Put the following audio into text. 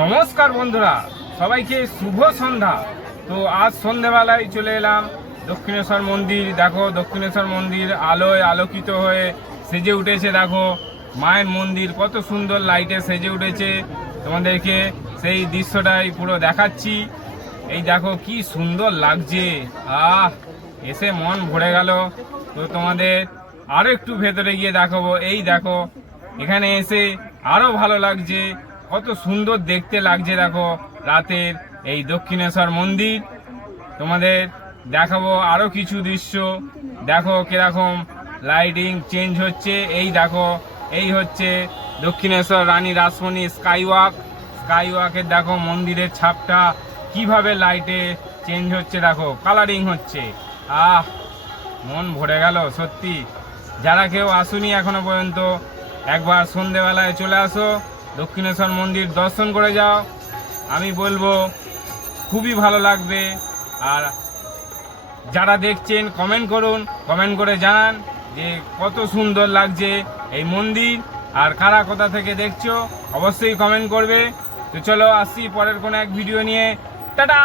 নমস্কার বন্ধুরা, সবাইকে শুভ সন্ধ্যা। তো আজ সন্ধেবেলায় চলে এলাম দক্ষিণেশ্বর মন্দির। দেখো দক্ষিণেশ্বর মন্দির আলোয় আলোকিত হয়ে সেজে উঠেছে। দেখো মায়ের মন্দির কত সুন্দর লাইটে সেজে উঠেছে। তোমাদেরকে সেই দৃশ্যটাই পুরো দেখাচ্ছি। এই দেখো কি সুন্দর লাগছে, এসে মন ভরে গেল। তো তোমাদের আরো একটু ভেতরে গিয়ে দেখাবো। এই দেখো এখানে এসে আরো ভালো লাগছে, কত সুন্দর দেখতে লাগছে। দেখো রাতের এই দক্ষিণেশ্বর মন্দির তোমাদের দেখাবো আরো কিছু দৃশ্য। দেখো কিরকম লাইটিং চেঞ্জ হচ্ছে। এই দেখো এই হচ্ছে দক্ষিণেশ্বর রানী রাসমণি স্কাইওয়াকের দেখো মন্দিরের ছাপটা কিভাবে লাইটে চেঞ্জ হচ্ছে, দেখো কালারিং হচ্ছে। মন ভরে গেল সত্যি। যারা কেউ আসুনি এখনো পর্যন্ত, একবার সন্ধেবেলায় চলে আসো, দক্ষিণেশ্বর মন্দির দর্শন করে যাও। আমি বলবো খুবই ভালো লাগবে। আর যারা দেখছেন কমেন্ট করুন, কমেন্ট করে জানান যে কত সুন্দর লাগছে এই মন্দির। আর কারা কোথা থেকে দেখছো অবশ্যই কমেন্ট করবে। তো চলো আসছি পরের কোনো এক ভিডিও নিয়ে। টাটা।